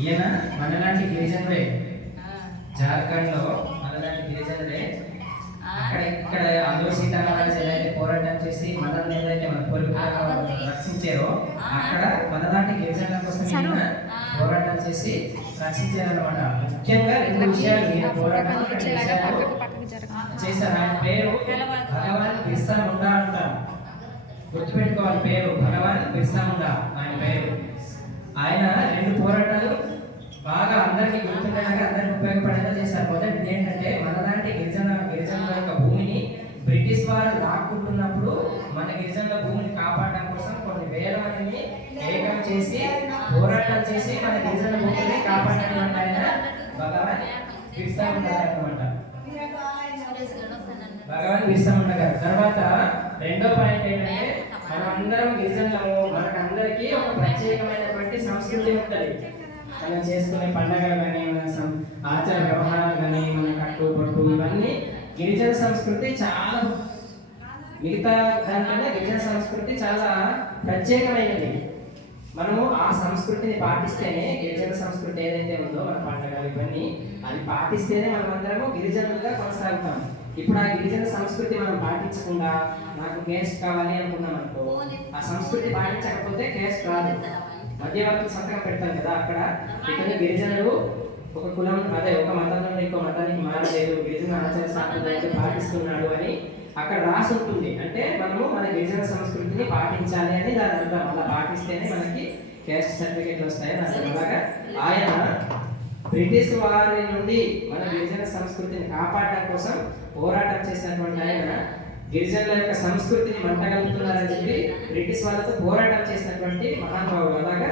ఈయన మనలాంటి గిరిజనుడే జార్ఖండ్లో మనలాంటి గిరిజనుడే అక్కడ ఇక్కడ అందరూ సీతారామరాజు పోరాటం చేసి మనల్ని ఏదైతే మన పూర్వీకులను రక్షించారో అక్కడ మనలాంటి గిరిజనుల కోసం పోరాటం చేసి రక్షించారనమాట ముఖ్యంగా రెండు విషయాలు పోరాటం చేశారు. ఆయన పేరు భగవాన్. బిర్సా ముండా అంటారు. గుర్తుపెట్టుకోవాలి పేరు భగవాన్ బిర్సా ముండా. ఆయన పేరు. ఆయన రెండు పోరాటాలు బాగా అందరికీ గుర్తుండేలాగా అందరికి ఉపయోగపడేలా చేశారు. మొదటిది ఏంటంటే మనలాంటి గిరిజన గిరిజనుల యొక్క భూమిని బ్రిటిష్ వారు లాక్కుంటున్నప్పుడు మన గిరిజనుల భూమిని కాపాడడం కోసం కొన్ని వేల మందిని ఏకం చేసి పోరాటాలు చేసి మన గిరిజన భూమిని కాపాడినటువంటి ఆయన భగవాన్ బిర్సా ముండా భగవాన్ బిర్సా ముండా గారు తర్వాత రెండో పాయింట్ ఏంటంటే మనం అందరం గిరిజనులము. మనకందరికీ ఒక ప్రత్యేకమైనటువంటి సంస్కృతి ఉంటుంది. మనం చేసుకునే పండగలు కానీ మన సం- ఆచార వ్యవహారాలు కానీ మన కట్టు పట్టు ఇవన్నీ గిరిజన సంస్కృతి చాలా మిగతా దానికన్నా గిరిజన సంస్కృతి చాలా ప్రత్యేకమైనది మనము ఆ సంస్కృతిని పాటిస్తేనే గిరిజన సంస్కృతి ఏదైతే ఉందో మన పండగలు ఇవన్నీ అది పాటిస్తేనే మనం అందరము గిరిజనులుగా కొనసాగుతాం. ఇప్పుడు ఆ గిరిజన సంస్కృతి మనం పాటించకుండా నాకు కేస్ట్ కావాలి అనుకున్నాం అనుకో ఆ సంస్కృతి పాటించకపోతే కేస్ట్ రాదు. మధ్యవర్తులు సంతకం పెడతాం కదా అక్కడ. ఇతను గిరిజనులు ఒక కులం అదే ఒక మతం నుండి ఇంకో మతానికి మారలేదు. గిరిజన ఆచార సాంప్రదాయాలు పాటిస్తున్నాడు అని అక్కడ రాసి ఉంటుంది. అంటే మనము మన గిరిజన సంస్కృతిని పాటించాలి అని దాని అర్థం. అలా పాటిస్తేనే మనకి క్యాస్ట్ సర్టిఫికేట్లు వస్తాయని అర్థం. అలాగా? ఆయన బ్రిటిష్ వారి నుండి మన గిరిజన సంస్కృతిని కాపాడడం కోసం పోరాటం చేసినటువంటి ఆయన గిరిజనుల యొక్క సంస్కృతిని మంటగలుగుతున్నారని చెప్పి బ్రిటిష్ వాళ్ళతో పోరాటం చేసినటువంటి మహానుభావులు. అలాగా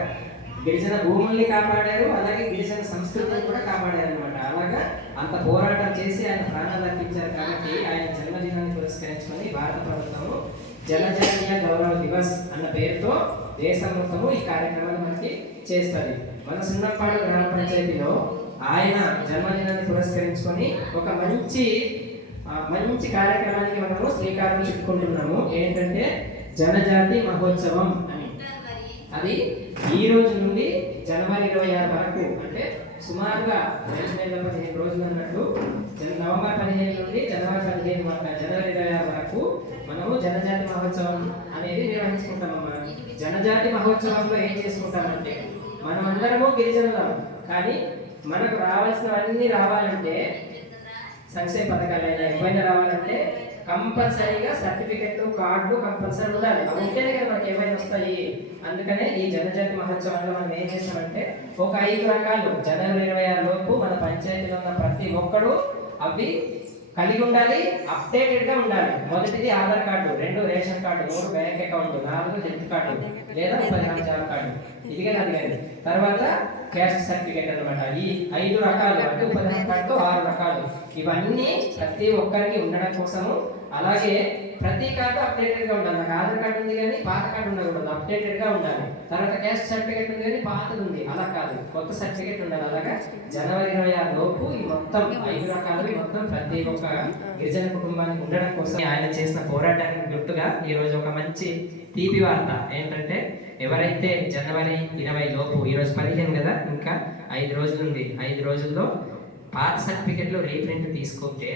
గిరిజన భూముల్ని కాపాడారు అలాగే గిరిజన సంస్కృతిని కూడా కాపాడారు అనమాట అలాగా అంత పోరాటం చేసి ఆయన ప్రాణాలు అర్పించారు కాబట్టి ఆయన జన్మదినాన్ని పురస్కరించుకొని భారత ప్రభుత్వము జనజాతీయ గౌరవ దివస్ అన్న పేరుతో దేశ మొత్తము ఈ కార్యక్రమాన్ని మనకి చేస్తుంది. మన సున్నపాడు గ్రామ పంచాయతీలో ఆయన జన్మదినాన్ని పురస్కరించుకొని ఒక మంచి మంచి కార్యక్రమానికి మనము శ్రీకారం చుట్టుకుంటున్నాము. ఏంటంటే జనజాతి మహోత్సవం అని. అది ఈ రోజు నుండి జనవరి ఇరవై ఆరు వరకు. అంటే సుమారుగా రెండు వేల పదిహేను రోజులు అన్నట్టు. నవంబర్ పదిహేను నుండి జనవరి పదిహేను వరకు జనవరి ఇరవై ఆరు వరకు మనము జనజాతి మహోత్సవం అనేది నిర్వహించుకుంటామమ్మా జనజాతి మహోత్సవంలో ఏం చేసుకుంటామంటే మనం అందరము గిరిజనులం. కానీ మనకు రావాల్సినవన్నీ రావాలంటే సంక్షేమ పథకాలైనా ఏమైనా రావాలంటే కంపల్సరీగా సర్టిఫికెట్ కార్డు కంపల్సరీ ఉండాలి. అవి ఉంటేనే కదా మనకి ఏమైనా వస్తాయి. అందుకనే ఈ జనజాతి మహోత్సవంలో మనం ఏం చేస్తామంటే ఒక ఐదు రకాలు జనవరి ఇరవై ఆరు లోపు మన పంచాయతీలో ఉన్న ప్రతి ఒక్కడు అవి కలిగి ఉండాలి అప్డేటెడ్గా ఉండాలి. మొదటిది ఆధార్ కార్డు రెండు రేషన్ కార్డు మూడు బ్యాంక్ అకౌంట్ నాలుగు హెల్త్ కార్డు లేదా ఉపాధి జాబ్ కార్డు. ఇది అది కానీ తర్వాత క్యాస్ట్ సర్టిఫికేట్ అన్నమాట. ఈ ఐదు రకాలు అంటే కార్డు ఆరు రకాలు. ఇవన్నీ ప్రతి ఒక్కరికి ఉండడం కోసము అలాగే ప్రతి కార్డు అప్డేటెడ్గా ఉండాలి. నాకు ఆధార్ కార్డు ఉంది కానీ పాత కార్డు ఉండకూడదు. అప్డేటెడ్గా ఉండాలి. తర్వాత క్యాస్ట్ సర్టిఫికేట్ ఉంది కానీ పాతది ఉంది. అలా కాదు. కొత్త సర్టిఫికేట్ ఉండాలి. అలాగా? జనవరి ఇరవై ఆరు లోపు ఈ మొత్తం ఐదు రకాలు మొత్తం ప్రతి ఒక్క గిరిజన కుటుంబానికి ఉండడం కోసం ఆయన చేసిన పోరాటానికి గుర్తుగా ఈ రోజు ఒక మంచి తీపి వార్త ఏంటంటే ఎవరైతే జనవరి ఇరవై లోపు ఈ రోజు పదిహేను కదా? ఇంకా ఐదు రోజులు ఉంది ఐదు రోజుల్లో పాత సర్టిఫికెట్లు రీప్రింట్ తీసుకుంటే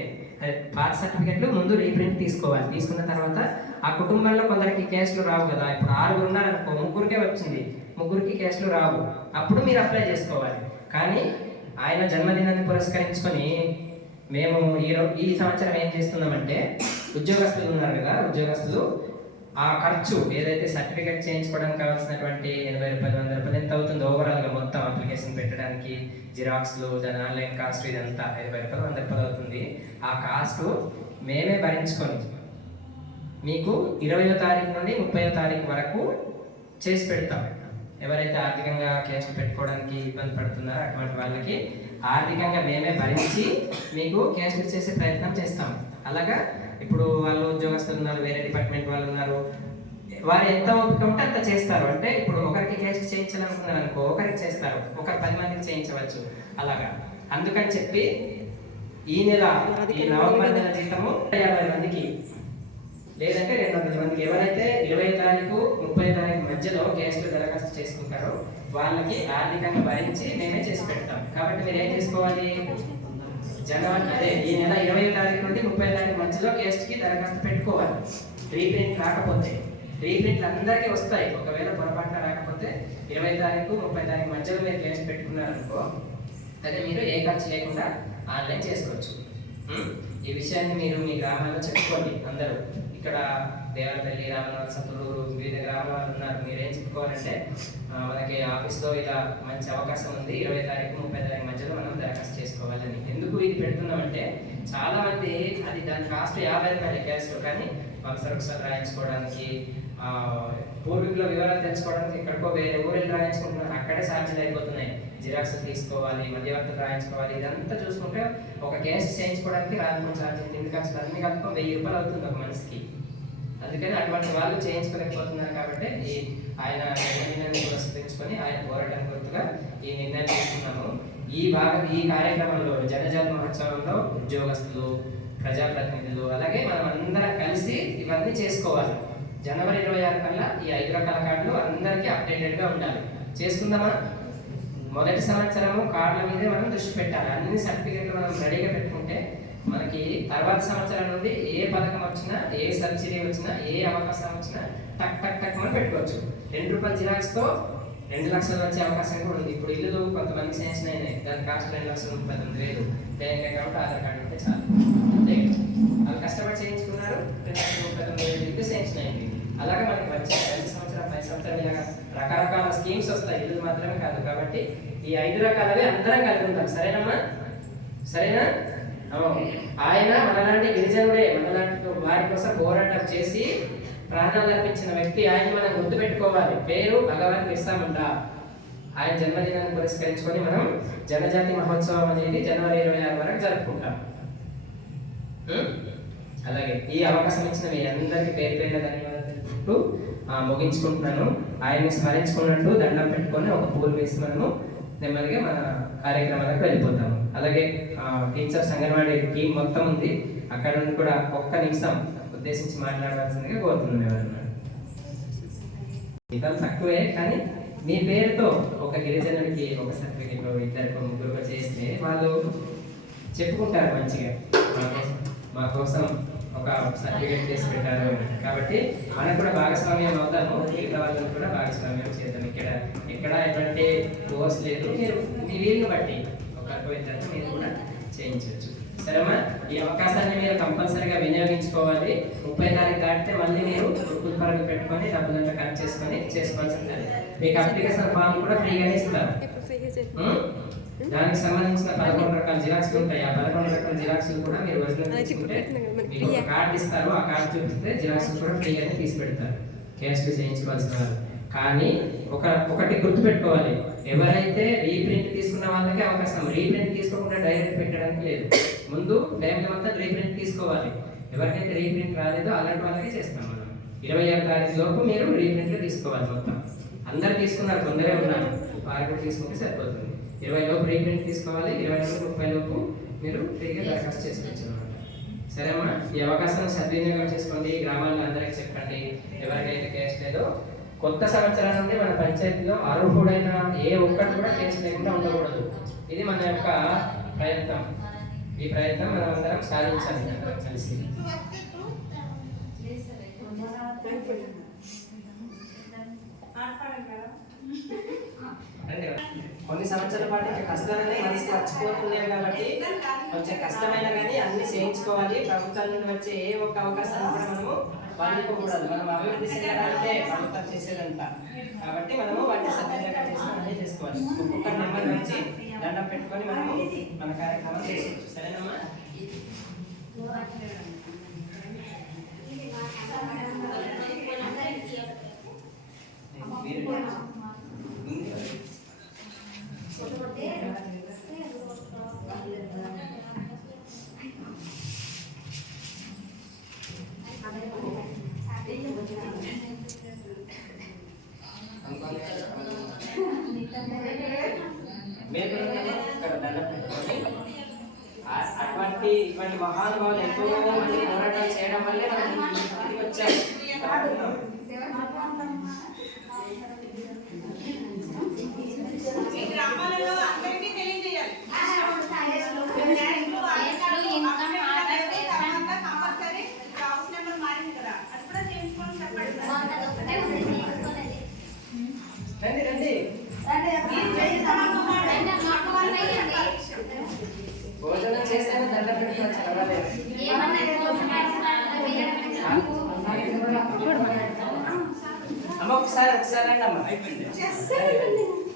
పాత సర్టిఫికెట్లు ముందు రీప్రింట్ తీసుకోవాలి. తీసుకున్న తర్వాత ఆ కుటుంబంలో కొందరికి కేసులు రావు కదా. ఇప్పుడు ఆరుగురు ఉన్నారనుకో ముగ్గురికే వచ్చింది. ముగ్గురికి కేసులు రావు. అప్పుడు మీరు అప్లై చేసుకోవాలి. కానీ ఆయన జన్మదినాన్ని పురస్కరించుకొని మేము ఈ ఈ సంవత్సరం ఏం చేస్తున్నామంటే ఉద్యోగస్తులు ఉన్నారు కదా. ఉద్యోగస్తులు ఆ ఖర్చు ఏదైతే సర్టిఫికేట్ చేయించుకోవడానికి కావాల్సినటువంటి ఎనభై రూపాయలు వంద రూపాయలు ఎంత అవుతుందో ఓవరాల్గా మొత్తం అప్లికేషన్ పెట్టడానికి జిరాక్స్లు దాని ఆన్లైన్ కాస్ట్ ఇదంతా ఇరవై రూపాయలు వంద రూపాయలు అవుతుంది. ఆ కాస్ట్ మేమే భరించుకొని మీకు ఇరవయో తారీఖు నుండి ముప్పయో తారీఖు వరకు చేసి పెడతాం. ఎవరైతే ఆర్థికంగా కేసులు పెట్టుకోవడానికి ఇబ్బంది పడుతున్నారో అటువంటి వాళ్ళకి ఆర్థికంగా మేమే భరించి మీకు కేసులు చేసే ప్రయత్నం చేస్తాం. అలాగా ఇప్పుడు వాళ్ళు ఉద్యోగస్తులు ఉన్నారు వేరే డిపార్ట్మెంట్ వాళ్ళు ఉన్నారు. వారు ఎంత ఓపిక ఉంటే అంత చేస్తారు. అంటే ఇప్పుడు ఒకరికి కేసు చేయించాలనుకున్నారు అనుకో ఒకరికి చేస్తారు. ఒకరు పది మందికి చేయించవచ్చు. అలాగా. అందుకని చెప్పి ఈ నెల ఈ నవంబర్ నెల జీతము యాభై మందికి. లేదంటే రెండు వందల మందికి. ఎవరైతే ఇరవై తారీఖు ముప్పై తారీఖు మధ్యలో కేసులు దరఖాస్తు చేసుకుంటారో వాళ్ళకి ఆర్థికంగా భరించి మేమే చేసి పెడతాం. కాబట్టి మీరు ఏం చేసుకోవాలి? జనవరి అదే ఈ నెల ఇరవై తారీఖు నుండి ముప్పై తారీఖు మధ్యలో గెస్ట్కి దరఖాస్తు పెట్టుకోవాలి. రీప్రింట్ రాకపోతే రీప్రింట్లు అందరికీ వస్తాయి. ఒకవేళ పొరపాటున రాకపోతే ఇరవై తారీఖు ముప్పై తారీఖు మధ్యలో మీరు గెస్ట్ పెట్టుకున్నారనుకో అదే మీరు ఏ ఖర్చు లేకుండా ఆన్లైన్ చేసుకోవచ్చు. ఈ విషయాన్ని మీరు మీ గ్రామాల్లో చెప్పుకోండి అందరూ. ఇక్కడ దేవరపల్లి రామనాథ సతులూరు వివిధ గ్రామాలు ఉన్నారు. మీరేం చెప్పుకోవాలంటే మనకి ఆఫీస్లో ఇలా మంచి అవకాశం ఉంది. ఇరవై తారీఖు ముప్పై తారీఖు మధ్యలో మనం దరఖాస్తు చేసుకోవాలని. ఎందుకు ఇది పెడుతున్నామంటే చాలా మంది అది దాని కాస్ట్ యాభై రూపాయల క్యాష్ కానీ వంశర్ ఒకసారి రాయించుకోవడానికి పూర్వీకుల వివరాలు తెలుసుకోవడానికి ఎక్కడికో వేరే ఊరు రాయించుకుంటున్నారు. అక్కడే ఛార్జీలు అయిపోతున్నాయి. జిరాక్స్ తీసుకోవాలి మధ్యవర్తులు రాయించుకోవాలి. ఇదంతా చూసుకుంటే ఒక కేసు చేయించుకోవడానికి రాజమండ్రి ఛార్జీ ఎందుకంటే ఖర్చులు అన్ని కలుపుకొని వెయ్యి రూపాయలు అవుతుంది ఒక మనిషికి. అందుకని అటువంటి వాళ్ళు చేయించుకోలేకపోతున్నారు కాబట్టి ఈ ఆయన నిర్ణయాన్ని పురస్కరించుకొని ఆయన పోరాటం గుర్తుగా ఈ నిర్ణయం తీసుకున్నాము. ఈ భాగం ఈ కార్యక్రమంలో జనజాతి మహోత్సవంలో ఉద్యోగస్తులు ప్రజాప్రతినిధులు అలాగే మనం అందరం కలిసి ఇవన్నీ చేసుకోవాలి. జనవరి ఇరవై ఆరు కల్లా ఈ ఐదు రకాల కార్డులు అందరికీ అప్డేటెడ్గా ఉండాలి. చేసుకుందామా మొదటి సంవత్సరము కార్డుల మీదే మనం దృష్టి పెట్టాలి. అన్ని సర్టిఫికెట్లు మనం రెడీగా పెట్టుకుంటే మనకి తర్వాత సంవత్సరం నుండి ఏ పథకం వచ్చినా ఏ సబ్సిడీ వచ్చినా ఏ అవకాశం వచ్చినా టక్ టక్ టక్ మనం పెట్టుకోవచ్చు. రెండు రూపాయల జిరాక్స్తో రెండు లక్షలు వచ్చే అవకాశం కూడా ఉంది. ఇప్పుడు ఇల్లు కొంతమంది శాంక్షన్ అయినాయి దాని కాస్ట్ రెండు లక్షలు ముప్పై తొమ్మిది వేలు. బ్యాంక్ అకౌంట్ ఆధార్ కార్డు ఉంటే చాలు. అంతే. వాళ్ళు కష్టపడి చేయించుకున్నారు. రెండు లక్షల ముప్పై తొమ్మిది వేలు ఇల్లు శాంక్షన్ అయింది అలాగే మనకి వచ్చే ఐదు సంవత్సరాలు పది సంవత్సరాలు ఇలాగా రకరకాల స్కీమ్స్ వస్తాయి. ఇల్లు మాత్రమే కాదు. కాబట్టి ఈ ఐదు రకాలవి అందరం కలిగి ఉంటాం. సరేనమ్మా? సరేనా? ఆయన మనలాంటి గిరిజనుడే మనలాంటి వారి కోసం పోరాటం చేసి ప్రాణాలు అర్పించిన వ్యక్తి ఆయన మనం గుర్తుపెట్టుకోవాలి. పేరు భగవాన్ ఇస్తామంటా ఆయన జన్మదినాన్ని పురస్కరించుకొని మనం జనజాతి మహోత్సవం అనేది జనవరి ఇరవై ఆరు వరకు జరుపుకుంటాం. అలాగే ఈ అవకాశం ఇచ్చిన మీ అందరికీ పేరు పేరు ధన్యవాదాలు. ముగించుకుంటున్నాను. ఆయన్ని స్మరించుకున్నట్టు దండం పెట్టుకొని ఒక పూలు వేసి మనము నెమ్మదిగా మన కార్యక్రమాలకు వెళ్ళిపోతాం. అలాగే ఆ, టీచర్స్ అంగన్వాడీ టీం మొత్తం ఉంది. అక్కడ నుండి కూడా ఒక్క నిమిషం ఉద్దేశించి మాట్లాడవలసిందిగా కోరుతున్నాను ఎవరన్నా ఇతను తక్కువే కానీ మీ పేరుతో ఒక గిరిజనుడికి ఒక సర్టిఫికెట్ ఇద్దరికి ముగ్గురు చేస్తే వాళ్ళు చెప్పుకుంటారు మంచిగా. మా కోసం ఒక సర్టిఫికేట్ చేసి పెట్టారు కాబట్టి ఆయన కూడా భాగస్వామ్యం అవుతాము. మిగతా వాళ్ళని కూడా భాగస్వామ్యం చేద్దాం. ఇక్కడ ఎక్కడ ఎటువంటి కోర్స్ లేదు. మీరు మీ వీలుని బట్టి కార్బోహైడ్రేట్ మీరు కూడా చేయించవచ్చు సరేమా ఈ అవకాశాన్ని మీరు కంపల్సరీగా వినియోగించుకోవాలి ముప్పై తారీఖు దాటితే మళ్ళీ మీరు గుర్తుల పరంగా పెట్టుకొని డబ్బులంతా కలెక్ట్ చేసుకొని చేసుకోవాల్సి ఉంటుంది మీకు అప్లికేషన్ ఫామ్ కూడా ఫ్రీగానే ఇస్తారు దానికి సంబంధించిన పదకొండు రకాల జిరాక్స్లు ఉంటాయి ఆ పదకొండు రకాల జిరాక్స్లు కూడా మీరు ఒరిజినల్ మీకు కార్డు ఇస్తారు ఆ కార్డు చూపిస్తే జిరాక్స్ కూడా ఫ్రీగానే తీసి పెడతారు క్యాష్ చేయించుకోవాల్సిన వాళ్ళు. కానీ ఒక ఒకటి గుర్తు పెట్టుకోవాలి ఎవరైతే రీప్రింట్ తీసుకున్న వాళ్ళకి అవకాశం. రీప్రింట్ తీసుకోకుండా డైరెక్ట్ పెట్టడానికి లేదు. ముందు ఫ్యామిలీ మొత్తం రీప్రింట్ తీసుకోవాలి. ఎవరికైతే రీప్రింట్ రాలేదో అలాంటి వాళ్ళకి చేస్తాం మనం. ఇరవై ఆరు తారీఖు లోపు మీరు రీప్రింట్లు తీసుకోవాలి మొత్తం. అందరు తీసుకున్నారు తొందరగా ఉన్నారు. వారికి తీసుకుంటే సరిపోతుంది. ఇరవై లోపు రీప్రింట్ తీసుకోవాలి ఇరవై నుంచి ముప్పై లోపు మీరు ఫ్రీగా దరఖాస్తు చేసుకోవచ్చు అనమాట సరేమ్మా ఈ అవకాశాన్ని సద్వినియోగం చేసుకోండి గ్రామాల్లో అందరికీ చెప్పండి ఎవరికైతే కేసు లేదో కొత్త సంవత్సరం నుండి మన పంచాయతీలో అర్హుడైన ఏ ఒక్కటి కూడా కేసు లేకుండా ఉండకూడదు. ఇది మన యొక్క ప్రయత్నం. ఈ ప్రయత్నం మనం అందరం సాధించాలి కలిసి. కొన్ని సంవత్సరాల పాటు ఇంకా కష్టాలనే మనసు మర్చిపోతున్నాయి కాబట్టి కొంచెం కష్టమైన కానీ అన్ని చేయించుకోవాలి. ప్రభుత్వం నుండి వచ్చే ఏ ఒక్క అవకాశాన్ని కూడా మనము వాడుకోకూడదు మనం అభివృద్ధి చేయాలంటే ప్రభుత్వం చేసేదంతా కాబట్టి మనము వాటిని సద్వినియోగం చేసుకొని అన్నీ చేసుకోవాలి ఒక్కొక్క నెంబర్ నుంచి దండం పెట్టుకొని మనము మన కార్యక్రమం చేసుకోవచ్చు సరేనమ్మా అటువంటి ఇటువంటి మహానుభావులు ఎంతో మంది పోరాటాలు చేయడం వల్లే మనం ఈ స్థితికి వచ్చారు ఈ గ్రామాలలో అందరికీ తెలియజేయాలి తర్వాత కంపల్సరీ హౌస్ నెంబర్ మారింది కదా అది కూడా చేయించుకొని చెప్పండి రండి రండి మీరు చేస్తామమ్మా. భోజనం చేసాను దండ పెట్టుకోవచ్చు పర్వాలేదు అమ్మ ఒకసారి ఒకసారి రండి అమ్మ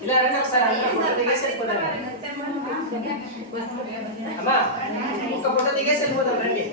ఇలా రండి ఒకసారి అందరూ ఫోటో దిగేసి వెళ్ళిపోతాం అమ్మా ఒక ఫోటో దిగేసి వెళ్ళిపోదాం రండి.